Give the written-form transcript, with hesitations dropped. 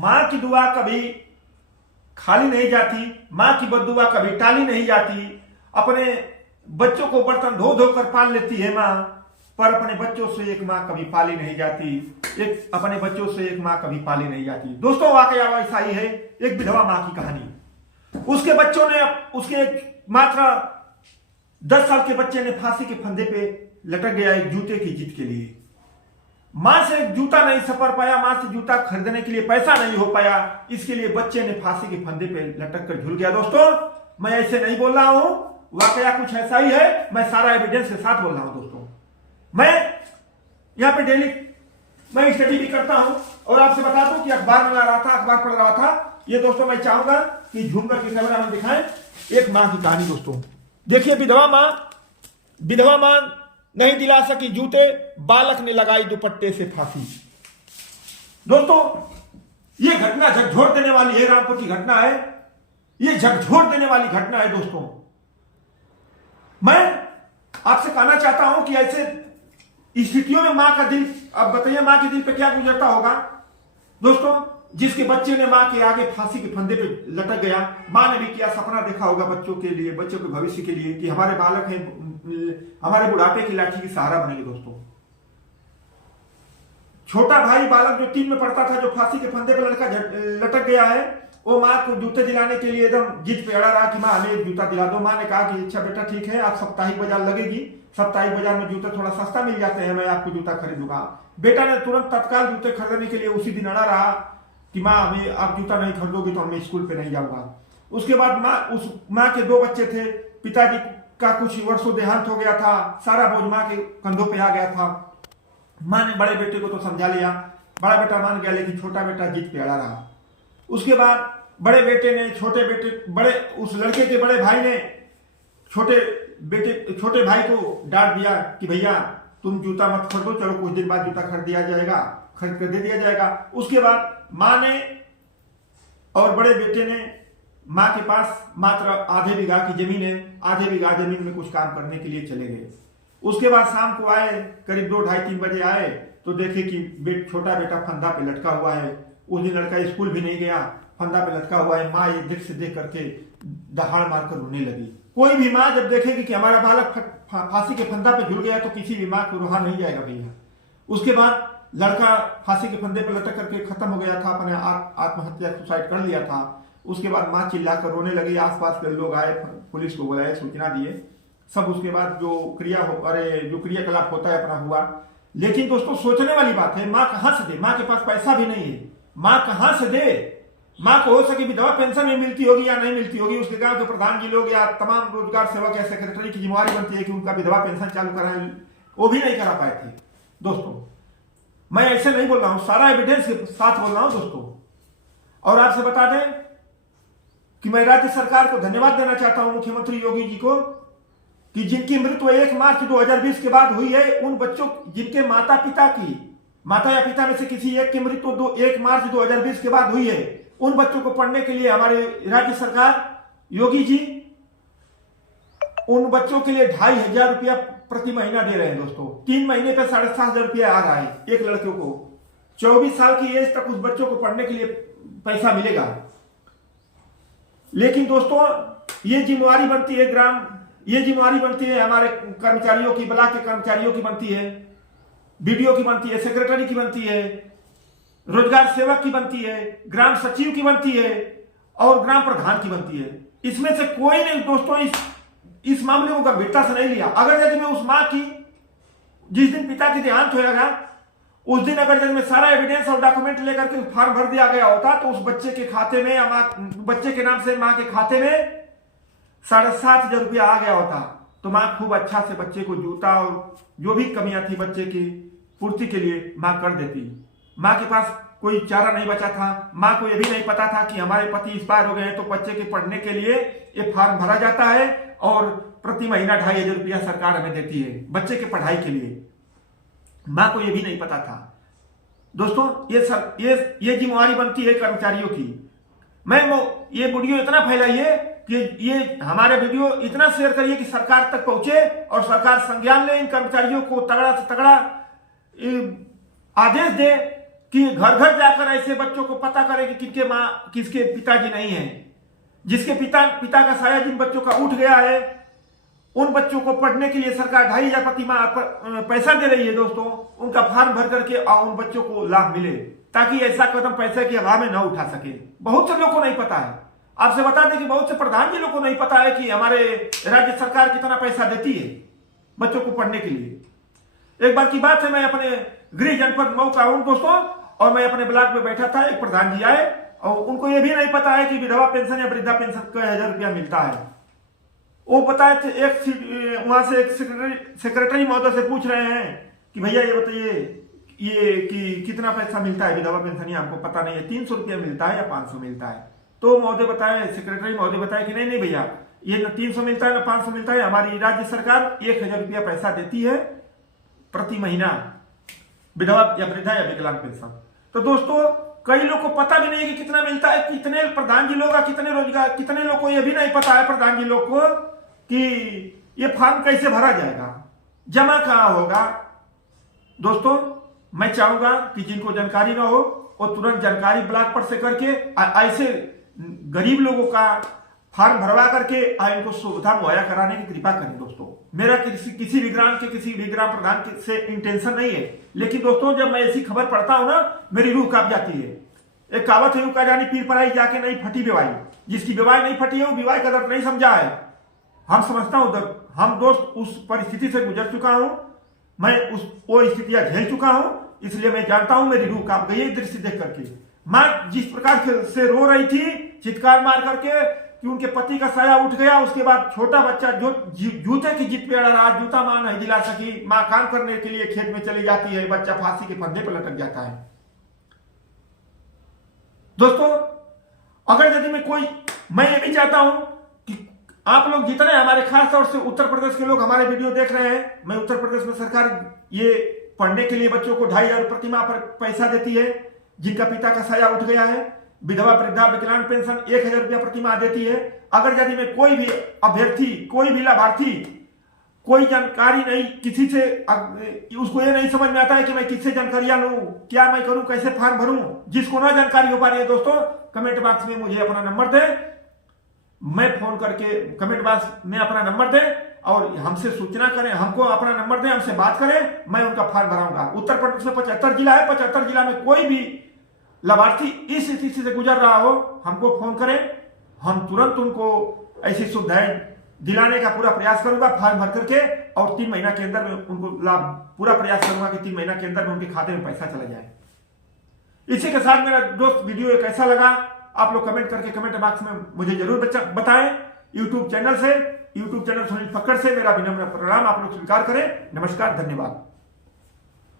मां की दुआ कभी खाली नहीं जाती, मां की बद्दुआ कभी टाली नहीं जाती। अपने बच्चों को बर्तन धो धो कर पाल लेती है मां, पर अपने बच्चों से एक मां कभी पाली नहीं जाती। अपने बच्चों से एक मां कभी पाली नहीं जाती। दोस्तों वाकया ऐसा ही है, एक विधवा मां की कहानी। उसके बच्चों ने, उसके मात्र 10 साल के बच्चे ने फांसी के फंदे पे लटक गया एक जूते की जिद के लिए। मां से जूता नहीं सपर पाया, मां से जूता खरीदने के लिए पैसा नहीं हो पाया, इसके लिए बच्चे ने फांसी के फंदे पे लटक कर झूल गया। दोस्तों मैं ऐसे नहीं बोल रहा हूं, वाकया कुछ ऐसा ही है, मैं सारा एविडेंस के साथ बोल रहा हूं। दोस्तों मैं यहां पे डेली मैं स्टडी भी करता हूं और आपसे बता दूं कि अखबार में आ रहा था, अखबार पढ़ रहा था। ये दोस्तों मैं चाहूंगा कि झूमकर के कैमरा में दिखाएं एक मां की कहानी। दोस्तों देखिए, विधवा मां नहीं दिला सकी जूते, बालक ने लगाई दुपट्टे से फांसी। दोस्तों ये घटना झकझोर देने वाली है, रामपुर की घटना है, ये झकझोर देने वाली घटना है। दोस्तों मैं आपसे कहना चाहता हूं कि ऐसे स्थितियों में मां का दिल, अब बताइए मां के दिल पे क्या गुजरता होगा। दोस्तों जिसके बच्चे ने मां के आगे फांसी के फंदे पे लटक गया, मां ने भी क्या सपना देखा होगा बच्चों के लिए, बच्चों के भविष्य के लिए, कि हमारे बालक हैं, हमारे बुढ़ापे की लाठी की सहारा बनेंगे। दोस्तों छोटा भाई बालक जो 3 में पढ़ता था, जो फांसी के फंदे पे लटक गया है, वो मां को जूते दिलाने के लिए एकदम जिद पे अड़ा रहा कि मां हमें एक जूता दिला दो। मां ने कहा कि अच्छा बेटा ठीक है, आप साप्ताहिक बाजार लगेगी, साप्ताहिक बाजार में जूते थोड़ा सस्ता मिल जाते हैं, मैं आपको जूता खरीदूंगा। बेटा ने तुरंत तत्काल जूते खरीदने के लिए उसी दिन अड़ा रहा कि मां हमें आप जूता नहीं खरीदोगी तो मैं स्कूल पे नहीं जाऊंगा। उसके बाद उस मां के 2 बच्चे थे, पिताजी का कुछ वर्षों देहांत हो गया था, सारा बोझ मां के कंधों पे आ गया था। मां ने बड़े बेटे को तो समझा लिया, बड़ा बेटा मान गया, लेकिन छोटा बेटा जिद पे अड़ा रहा। उसके बाद बड़े बेटे ने उस लड़के के बड़े भाई ने छोटे भाई को डांट दिया कि भैया तुम जूता मत खरीदो, चलो कुछ दिन बाद जूता खरीद कर दे दिया जाएगा। उसके बाद मां ने और बड़े बेटे ने मां के पास मात्र आधे बीघा की जमीन है, आधे बीघा जमीन में कुछ काम करने के लिए चले गए। उसके बाद शाम को आए, करीब 2, ढाई, 3 बजे आए तो देखे कि छोटा बेटा फंदा पे लटका हुआ है। उस दिन लड़का स्कूल भी नहीं गया, फंदा पे लटका हुआ है। मां ये दृश्य देख करके दहाड़ मारकर रोने लगी। कोई भी मां जब देखेगी कि हमारा बालक फांसी के फंदा पे झूल गया तो किसी भी मां को रुहा नहीं जाएगा भैया। उसके बाद लड़का फांसी के फंदे पे लटक करके खत्म हो गया था, अपने आत्महत्या सुसाइड कर लिया था। उसके बाद मां चिल्लाकर रोने लगी, आसपास के लोग आए, पुलिस को बुलाए, सूचना दिए सब। उसके बाद जो क्रियाकलाप होता है अपना हुआ। लेकिन दोस्तों सोचने वाली बात है, मां कहां से दे, मां के पास पैसा भी नहीं है, मां कहां से दे। मां को हो सके विधवा पेंशन में मिलती होगी या नहीं मिलती होगी, उसके गांव के प्रधान जी लोग या तमाम रोजगार सेवक या सेक्रेटरी की जिम्मेवारी बनती है कि उनका विधवा पेंशन चालू कराएं, वो भी नहीं करा पाए थे। दोस्तों मैं ऐसे नहीं बोल रहा हूं, सारा एविडेंस के साथ बोल रहा हूं दोस्तों। और आपसे बता दें कि मैं राज्य सरकार को धन्यवाद देना चाहता हूं, मुख्यमंत्री योगी जी को, कि जिनकी मृत्यु 1 मार्च 2020 के बाद हुई है, उन बच्चों जिनके माता या पिता में से किसी एक की मृत्यु 1 मार्च 2020 के बाद हुई है, उन बच्चों को पढ़ने के लिए हमारे राज्य सरकार योगी जी उन बच्चों के लिए 2500 रुपया प्रति महीना दे रहे हैं। दोस्तों 3 महीने पे 7,500 रुपया आ रहा है एक लड़के को। 24 साल की एज तक उस बच्चों को पढ़ने के लिए पैसा मिलेगा। लेकिन दोस्तों ये जिम्मेवारी बनती है हमारे कर्मचारियों की, ब्लॉक के कर्मचारियों की बनती है, बीडीओ की बनती है, सेक्रेटरी की बनती है, रोजगार सेवक की बनती है, ग्राम सचिव की बनती है और ग्राम प्रधान की बनती है। इसमें से कोई ने दोस्तों इस मामले को गंभीरता से नहीं लिया। अगर यदि मैं उस मां की, जिस दिन पिता की देहांत होगा उस दिन अगर यदि मैं सारा एविडेंस और डॉक्यूमेंट लेकर के फॉर्म भर दिया गया होता तो उस बच्चे के खाते में, बच्चे के नाम से मां के खाते में 7,500 रुपया आ गया होता, तो मां खूब अच्छा से बच्चे को जूता और जो भी कमियां थी बच्चे की पूर्ति के लिए मां कर देती। मां के पास कोई चारा नहीं बचा था। मां को यह भी नहीं पता था कि हमारे पति एक्सपायर हो गए हैं, तो बच्चे के पढ़ने के लिए ये फॉर्म भरा जाता है और प्रति महीना 2,500 रुपया सरकार हमें देती है बच्चे के पढ़ाई के लिए। मां को यह भी नहीं पता था। दोस्तों ये जिम्मेवारी बनती है कर्मचारियों की। मैं ये वीडियो इतना फैलाइए कि ये हमारे वीडियो इतना शेयर करिए कि सरकार तक पहुंचे और सरकार संज्ञान ले, इन कर्मचारियों को तगड़ा से तगड़ा आदेश दे कि घर घर जाकर ऐसे बच्चों को पता करे कि किसके माँ किसके पिताजी नहीं है, जिसके पिता का साया जिन बच्चों का उठ गया है, उन बच्चों को पढ़ने के लिए सरकार 2,500 प्रति माह पैसा दे रही है दोस्तों। उनका फॉर्म भर करके और उन बच्चों को लाभ मिले, ताकि ऐसा कदम पैसे की हवा में न उठा सके। बहुत से लोगों को नहीं पता है। आपसे बता दें कि बहुत से प्रधान जी लोगों को नहीं पता है कि हमारे राज्य सरकार कितना पैसा देती है बच्चों को पढ़ने के लिए। एक बार की बात है, मैं अपने गृह जनपद मऊ का हूं दोस्तों, और मैं अपने ब्लॉक में बैठा था। एक प्रधान जी आए और उनको यह भी नहीं पता है कि विधवा पेंशन या वृद्धा पेंशन का 1,000 रुपया मिलता है। वो बताए थे, वहां से एक सेक्रेटरी महोदय से पूछ रहे हैं कि भैया ये बताइए ये कि कितना पैसा मिलता है विधवा पेंशन, ये हमको पता नहीं है, 300 रुपया मिलता है या 500 मिलता है। तो महोदय बताए, सेक्रेटरी महोदय बताए कि नहीं भैया, ये न 300 मिलता है न 500 मिलता है, हमारी राज्य सरकार 1,000 रुपया पैसा देती है प्रति महीना विधवा या वृद्धा या विकलांग पेंशन। तो दोस्तों कई लोग को पता भी नहीं कि कितना मिलता है। कितने प्रधान जी लोग कितने रोजगार, कितने लोग को यह भी नहीं पता है प्रधान जी लोग को कि ये फॉर्म कैसे भरा जाएगा, जमा कहां होगा। दोस्तों मैं चाहूंगा कि जिनको जानकारी ना हो वो तुरंत जानकारी ब्लॉक पर से करके ऐसे गरीब लोगों का फॉर्म भरवा करके इनको सुविधा मुहैया कराने की कृपा करें। दोस्तों मेरा किसी भी ग्राम प्रधान से इंटेंशन नहीं है, लेकिन दोस्तों जब मैं ऐसी खबर पढ़ता हूं ना, मेरी रूह कांप जाती है। एक कहावत है, का जानी पीर पराई जाके नहीं फटी बेवाई। जिसकी बेवाई नहीं फटी है वो बेवाई का दर्द नहीं समझा है। हम समझता हूं दर्द, हम दोस्त उस परिस्थिति से गुजर चुका हूं, मैं वो स्थितियां झेल चुका हूं, इसलिए मैं जानता हूं मेरी रूह कांप गई है दृश्य देख करके। मां जिस प्रकार से रो रही थी चित्कार मार करके कि उनके पति का साया उठ गया, उसके बाद छोटा बच्चा जो जूते की जिद पे अड़ा रहा, जूता मां नहीं दिला सकी, मां काम करने के लिए खेत में चली जाती है, बच्चा फांसी के फंदे पर लटक जाता है। दोस्तों अगर यदि मैं ये भी चाहता हूं कि आप लोग जितने हमारे खास तौर से उत्तर प्रदेश के लोग हमारे वीडियो देख रहे हैं, मैं उत्तर प्रदेश में सरकार ये पढ़ने के लिए बच्चों को 2,500 प्रति माह पर पैसा देती है, जिनका पिता का साया उठ गया है। विधवा वृद्धा विकलांग पेंशन 1,000 रुपया प्रति माह देती है। अगर यदि मैं कोई भी अभ्यर्थी, कोई भी लाभार्थी, कोई जानकारी नहीं किसी से, उसको ये नहीं समझ में आता है कि मैं किससे जानकारियां लूं, क्या मैं करूं, कैसे फॉर्म भरूं, जिसको ना जानकारी हो पा रही है दोस्तों कमेंट बॉक्स में मुझे अपना नंबर दे, मैं फोन करके कमेंट बॉक्स में अपना नंबर दे और हमसे सूचना करें, हमको अपना नंबर दें, हमसे बात करें, मैं उनका फॉर्म भराऊंगा। उत्तर प्रदेश में 75 जिला है, 75 जिला में कोई भी लाभार्थी इस स्थिति से गुजर रहा हो, हमको फोन करें, हम तुरंत उनको ऐसी सुविधाएं दिलाने का पूरा प्रयास करूंगा फॉर्म भर करके, और 3 महीना के अंदर में उनको लाभ, पूरा प्रयास करूंगा कि 3 महीना के अंदर में उनके खाते में पैसा चला जाए। इसी के साथ मेरा दोस्त वीडियो कैसा लगा आप लोग कमेंट करके कमेंट बॉक्स में मुझे जरूर बताएं। यूट्यूब चैनल सुनील फक्कड़ से मेरा विनम्र प्रणाम आप लोग स्वीकार करें। नमस्कार, धन्यवाद।